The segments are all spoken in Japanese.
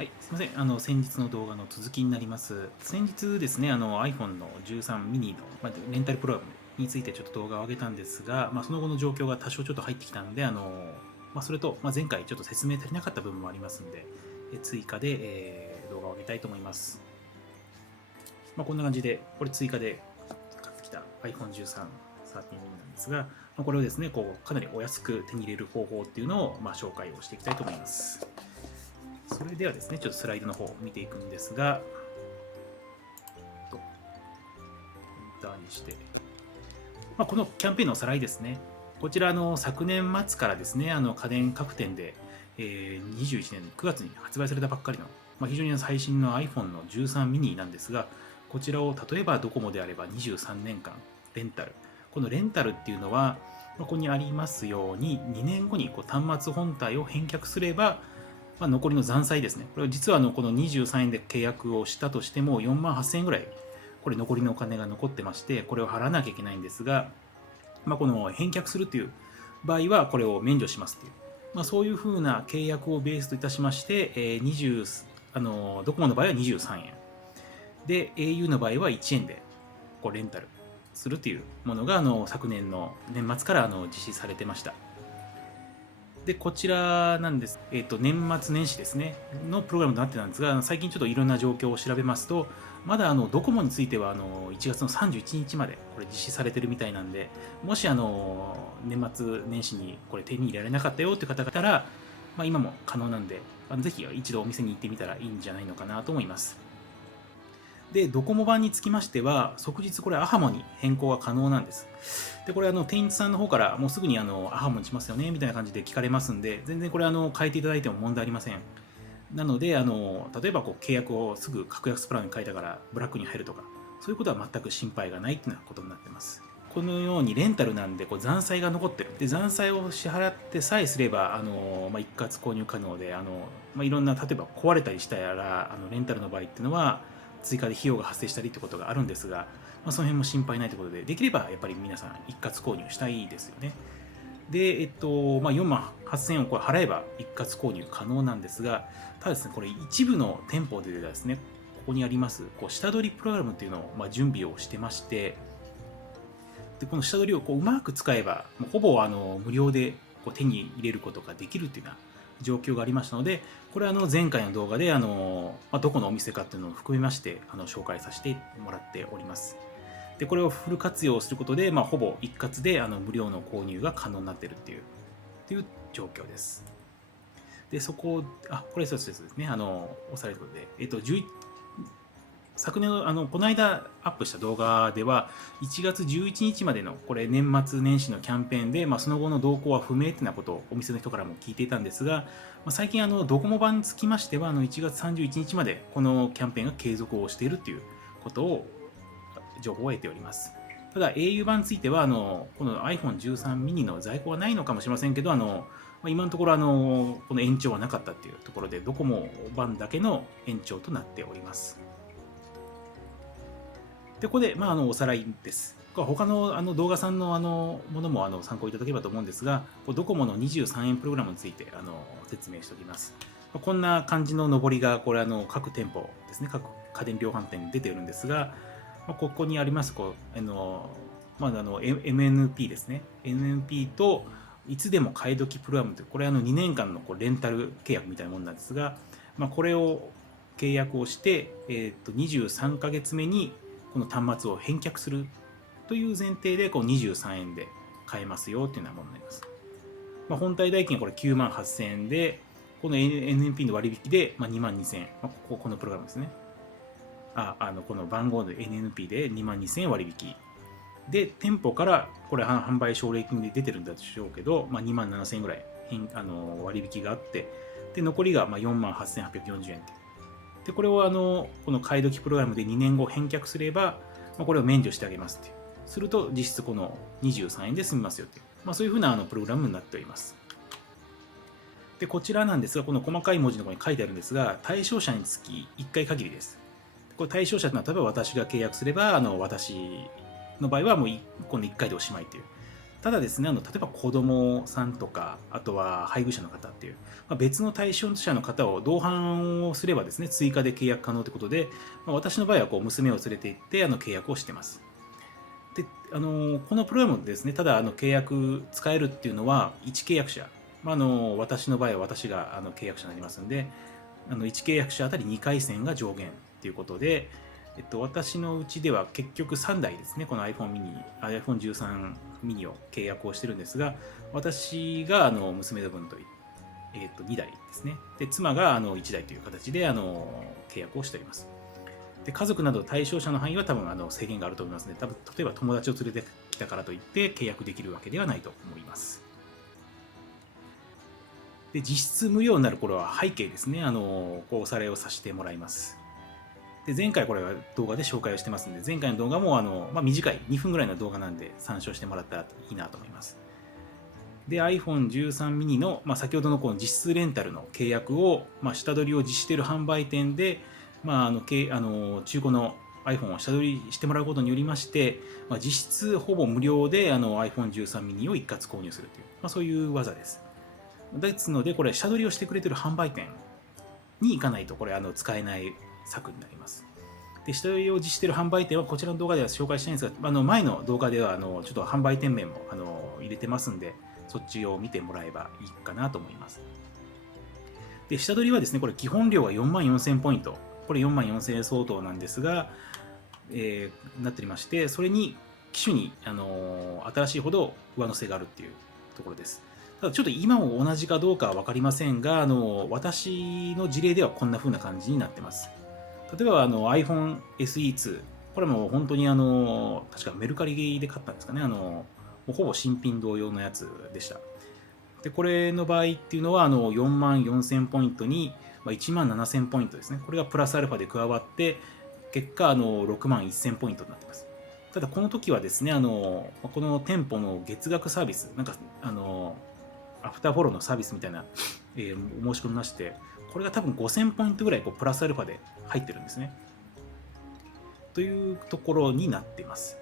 はい、すみません。先日の動画の続きになります。先日ですね、iPhone の13 mini の、レンタルプログラムについてちょっと動画を上げたんですが、その後の状況が多少ちょっと入ってきたんで、それと、前回ちょっと説明足りなかった部分もありますので、追加で、動画を上げたいと思います。こんな感じで、これ追加で買ってきた iPhone 13 13 mini なんですが、これをですね、かなりお安く手に入れる方法っていうのを、紹介をしていきたいと思います。それではですね、ちょっとスライドの方を見ていくんですが、ポインターにして、このキャンペーンのおさらいですね。こちら昨年末からですね、家電各店で、21年9月に発売されたばっかりの、非常に最新の iPhone の13 mini なんですが、こちらを例えばドコモであれば23年間レンタル。このレンタルっていうのは、ここにありますように2年後に端末本体を返却すれば、残りの残債ですね。これは実はこの23円で契約をしたとしても4万8000円ぐらい、これ残りのお金が残ってまして、これを払わなきゃいけないんですが、この返却するという場合はこれを免除しますという、そういうふうな契約をベースといたしまして、20ドコモの場合は23円で au の場合は1円でレンタルするというものが昨年の年末から実施されてました。で、こちらなんです。年末年始ですね、のプログラムとなってたんですが、最近ちょっといろんな状況を調べますと、まだドコモについては1月の31日までこれ実施されてるみたいなんで、もし年末年始にこれ手に入れられなかったよって方がいたら、今も可能なんで、ぜひ一度お店に行ってみたらいいんじゃないのかなと思います。で、ドコモ版につきましては、即日これアハモに変更が可能なんです。で、これ店員さんの方からもうすぐにアハモにしますよねみたいな感じで聞かれますんで、全然これ変えていただいても問題ありません。なので、例えば契約をすぐ格安プランに変えたからブラックに入るとか、そういうことは全く心配がないっていうようなことになってます。このようにレンタルなんで残債が残ってる。で、残債を支払ってさえすれば、一括購入可能で、いろんな、例えば壊れたりしたら、レンタルの場合っていうのは、追加で費用が発生したりってことがあるんですが、その辺も心配ないということで、できればやっぱり皆さん一括購入したいですよね。で、4万8000円をこれ払えば一括購入可能なんですが、ただですね、これ一部の店舗でですね、ここにあります下取りプログラムっていうのを準備をしてまして、でこの下取りをうまく使えば、ほぼ無料で手に入れることができるというような状況がありましたので、これは前回の動画でどこのお店かっていうのを含めまして紹介させてもらっております。でこれをフル活用することで、ほぼ一括で無料の購入が可能になっているっていう状況です。で、これそうですね、おさらいということで、昨年この間アップした動画では、1月11日までのこれ年末年始のキャンペーンで、その後の動向は不明というなことをお店の人からも聞いていたんですが、最近ドコモ版につきましては、1月31日までこのキャンペーンが継続をしているということを、情報を得ております。ただ au 版についてはこの iPhone13 mini の在庫はないのかもしれませんけど、今のところこの延長はなかったというところで、ドコモ版だけの延長となっております。で、ここで、おさらいです。他の動画さんのものも参考いただければと思うんですが、ドコモの23円プログラムについて説明しておきます。こんな感じの上りが、これ各店舗ですね、各家電量販店に出ているんですが、ここにあります、MNP ですね。MNP と、いつでも買い時プログラムという、これ2年間のレンタル契約みたいなものなんですが、これを契約をして、23ヶ月目にこの端末を返却するという前提で23円で買えますよというようなものになります。本体代金はこれ9万8000円で、この NNP の割引で2万2000円、このプログラムですね。この番号で NNP で2万2000円割引。で、店舗からこれ販売奨励金で出てるんだでしょうけど、2万7000円ぐらい割引があって、で、残りが4万8840円。で、これをこの買い時プログラムで2年後返却すれば、これを免除してあげますっていう。すると、実質この23円で済みますよっていう、そういうふうなプログラムになっております。で、こちらなんですが、この細かい文字のところに書いてあるんですが、対象者につき1回限りです。これ対象者というのは、例えば私が契約すれば、私の場合はもうこの1回でおしまいという。ただですね、例えば子供さんとか、あとは配偶者の方っていう、別の対象者の方を同伴をすればですね、追加で契約可能ということで、私の場合はこう娘を連れて行って契約をしてます。で、このプログラムですね、ただ契約使えるっていうのは、1契約者、私の場合は私が契約者になりますので、1契約者あたり2回線が上限ということで、私のうちでは結局3台ですね、この iPhone mini、iPhone13 mini を契約をしてるんですが、私が娘の分と、2台ですね。で、妻が1台という形で契約をしております。で、家族など対象者の範囲は多分制限があると思いますので、例えば友達を連れてきたからといって契約できるわけではないと思います。で、実質無料になる頃は背景ですね、おさらいをさせてもらいます。で、前回これは動画で紹介をしてますので、前回の動画も短い2分ぐらいの動画なんで参照してもらったらいいなと思います。で、iPhone13 mini の、先ほどのこの実質レンタルの契約を、下取りを実施している販売店で、中古の iPhone を下取りしてもらうことによりまして、実質ほぼ無料でiPhone13 mini を一括購入するという、そういう技です。ですので、これ、下取りをしてくれている販売店に行かないと、これ、使えない策になります。で、下取りを実施している販売店は、こちらの動画では紹介したいんですが、前の動画では、ちょっと販売店名も入れてますんで、そっちを見てもらえばいいかなと思います。で、下取りはですね、これ基本料が44,000ポイント。これ44,000円相当なんですが、なっておりまして、それに機種に、新しいほど上乗せがあるっていうところです。ただちょっと今も同じかどうかは分かりませんが、私の事例ではこんな風な感じになってます。例えばiPhone SE2、これも本当に確かメルカリで買ったんですかね、ほぼ新品同様のやつでした。で、これの場合っていうのは、44,000ポイントに、17,000ポイントですね。これがプラスアルファで加わって、結果、61,000ポイントになってます。ただ、この時はですね、この店舗の月額サービス、なんか、アフターフォローのサービスみたいな、申し込みまして、これが多分5,000ポイントぐらいプラスアルファで入ってるんですね。というところになっています。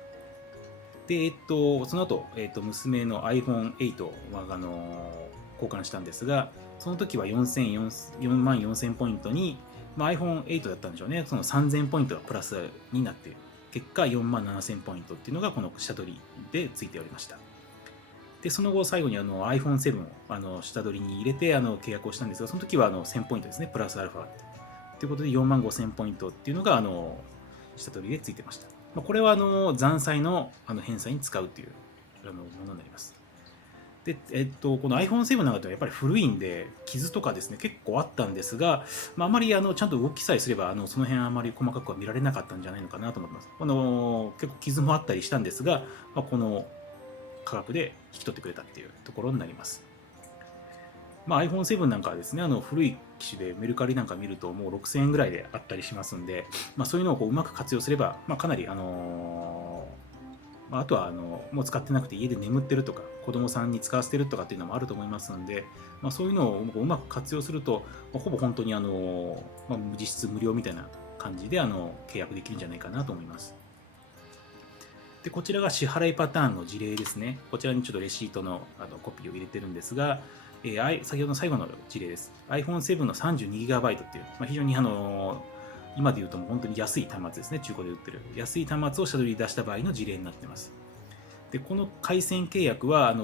で、その後、娘の iPhone8 を、交換したんですが、その時は44,000ポイントに、iPhone8 だったんでしょうね。その3,000ポイントがプラスになっている。結果、47,000ポイントっていうのがこの下取りでついておりました。で、その後、最後にiPhone7 を下取りに入れて契約をしたんですが、その時は1,000ポイントですね、プラスアルファ。ということで、45,000ポイントっていうのが下取りでついてました。これは残債の返済に使うというものになります。で、この iPhone7 なんかではやっぱり古いんで、傷とかですね、結構あったんですが、あまりちゃんと動きさえすれば、その辺あまり細かくは見られなかったんじゃないのかなと思います。結構傷もあったりしたんですが、この価格で引き取ってくれたっていうところになります。iPhone7 なんかはですね、古い機種でメルカリなんか見るともう6,000円ぐらいであったりしますんで、そういうのをうまく活用すれば、かなり、あとはもう使ってなくて家で眠ってるとか、子供さんに使わせてるとかっていうのもあると思いますので、そういうのをうまく活用すると、ほぼ本当に実質無料みたいな感じで契約できるんじゃないかなと思います。で、こちらが支払いパターンの事例ですね。こちらにちょっとレシートのコピーを入れてるんですが、先ほどの最後の事例です。iPhone7 の 32GB っていう、非常に今で言うともう本当に安い端末ですね。中古で売ってる。安い端末を下取り出した場合の事例になっています。で、この回線契約は、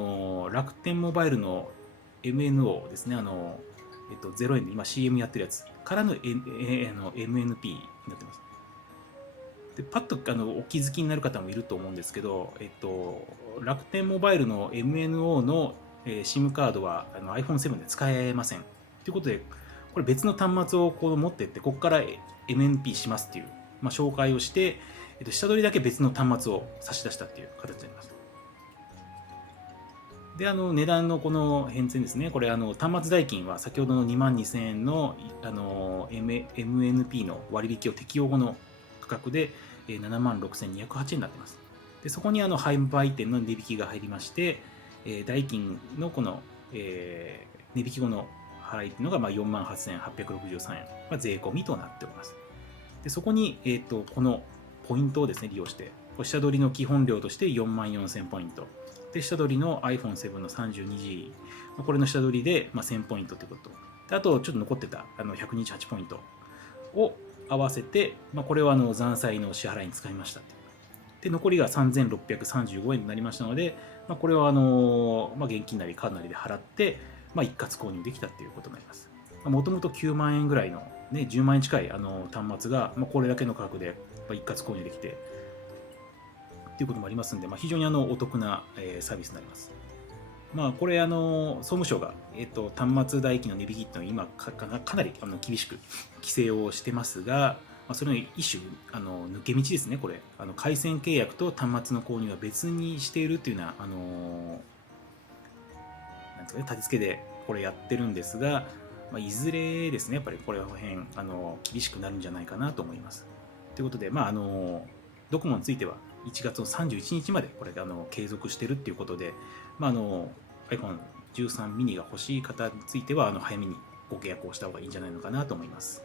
楽天モバイルの MNO ですね。0円で今 CM やってるやつからの、MNP になってます。で、パッとお気づきになる方もいると思うんですけど、楽天モバイルの MNO のSIM カードはiPhone7 で使えません。ということで、これ別の端末を持っていって、ここから MNP しますっていう、紹介をして、下取りだけ別の端末を差し出したっていう形になります。で、値段のこの変遷ですね。これ、端末代金は先ほどの22,000円の、MNP の割引を適用後の価格で76,208円になっています。で、そこに販売店の値引きが入りまして、代金のこの、値引き後の払いというのが48,863円、税込みとなっております。で、そこに、このポイントをですね、利用して、下取りの基本料として44,000ポイント。で、下取りの iPhone7 の 32G、これの下取りで、1000ポイントということで、あとちょっと残ってた128ポイントを合わせて、これは残債の支払いに使いました。で、残りが3635円となりましたので、これは現金なりカードなりで払って、一括購入できたということになります。もともと9万円ぐらいの、ね、10万円近い端末が、これだけの価格で一括購入できて、ということもありますので、非常にお得なサービスになります。これ総務省が、端末代金の値引きっていうのは今かなり厳しく規制をしてますが、それの一種抜け道ですね。これ回線契約と端末の購入は別にしているというようななんですかね、立て付けでこれやってるんですが、いずれですね、やっぱりこれら辺厳しくなるんじゃないかなと思います。ということで、ドコモについては1月の31日までこれ継続しているっていうことで、iPhone13 mini が欲しい方については早めにご契約をした方がいいんじゃないのかなと思います。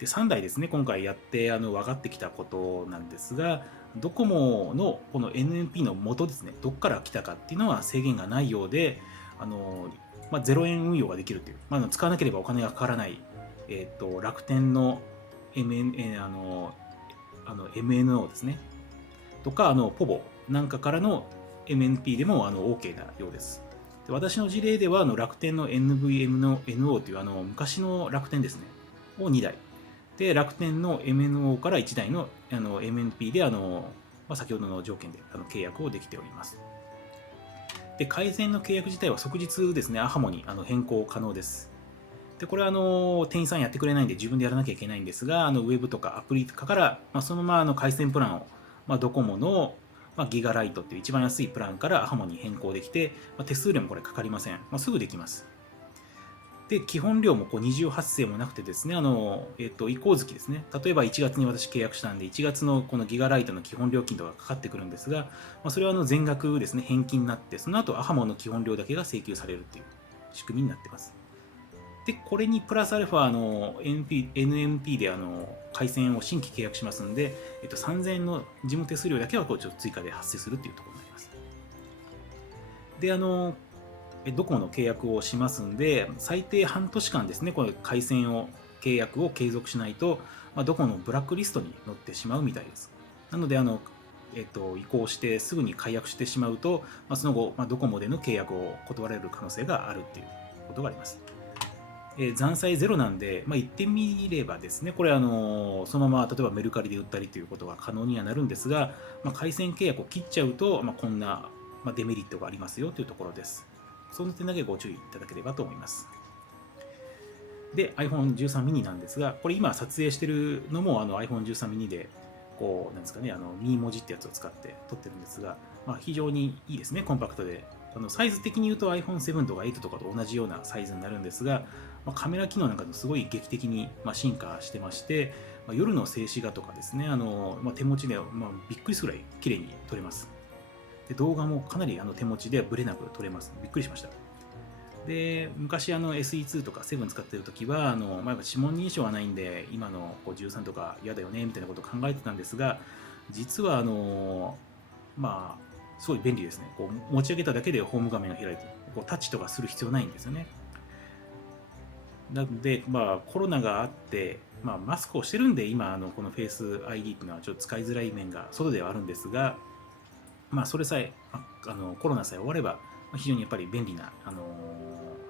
で、3台ですね、今回やって分かってきたことなんですが、ドコモのこの NMP の元ですね、どこから来たかっていうのは制限がないようで、0円運用ができるという、使わなければお金がかからない、楽天の、MNO ですね、とかポボなんかからの MNP でもOK なようです。で、私の事例では楽天の NVM の NO という昔の楽天ですね、を2台。で、楽天の MNO から1台のMNP で先ほどの条件で契約をできております。で、回線の契約自体は即日ですね、アハモに変更可能です。で、これは店員さんやってくれないんで自分でやらなきゃいけないんですが、ウェブとかアプリとかから、そのまま回線プランを、ドコモの、ギガライトっていう一番安いプランからアハモに変更できて、手数料もこれかかりません。すぐできます。で、基本料も二重発生もなくてですね、移行月ですね。例えば1月に私契約したんで、1月のこのギガライトの基本料金とかかかってくるんですが、それは全額ですね、返金になって、その後、アハモの基本料だけが請求されるっていう仕組みになっています。で、これにプラスアルファNMP で回線を新規契約しますんで、3000円の事務手数料だけはちょっと追加で発生するっていうところになります。で、ドコモの契約をしますんで、最低半年間ですね、この回線契約を継続しないと、ドコモのブラックリストに載ってしまうみたいです。なので、移行してすぐに解約してしまうと、その後、ドコモでの契約を断られる可能性があるっていうことがあります。残債ゼロなんで、言ってみればですね、これそのまま例えばメルカリで売ったりということが可能にはなるんですが、回線契約を切っちゃうと、こんなデメリットがありますよというところです。その点だけご注意いただければと思います。で、iPhone13 mini なんですが、これ今撮影しているのもiPhone13 mini で、なんですかね、ミニ文字ってやつを使って撮ってるんですが、非常にいいですね、コンパクトで。サイズ的に言うと iPhone7 とか8とかと同じようなサイズになるんですが、カメラ機能なんかすごい劇的に進化してまして、夜の静止画とかですね、手持ちでびっくりするぐらい綺麗に撮れます。で、動画もかなり手持ちでブレなく撮れます。びっくりしました。で、昔SE2 とか7使ってる時は指紋認証はないんで、今の13とか嫌だよねみたいなことを考えてたんですが、実はすごい便利ですね。持ち上げただけでホーム画面が開いて、タッチとかする必要ないんですよね。なので、コロナがあって、マスクをしてるんで、今このフェイス ID っていうのはちょっと使いづらい面が外ではあるんですが、それさえコロナさえ終われば、非常にやっぱり便利な、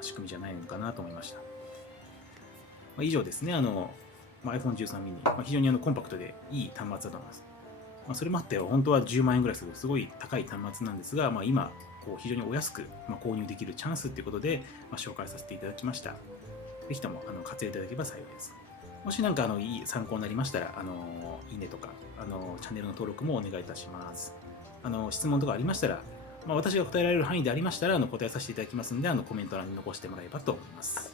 仕組みじゃないのかなと思いました。以上ですね、iPhone13 mini、非常にコンパクトでいい端末だと思います。それもあって本当は10万円ぐらいするすごい高い端末なんですが、今非常にお安く購入できるチャンスということで、紹介させていただきました。ぜひとも活用いただければ幸いです。もし何かいい参考になりましたら、いいねとかチャンネルの登録もお願いいたします。質問とかありましたら、私が答えられる範囲でありましたら答えさせていただきますので、コメント欄に残してもらえればと思います。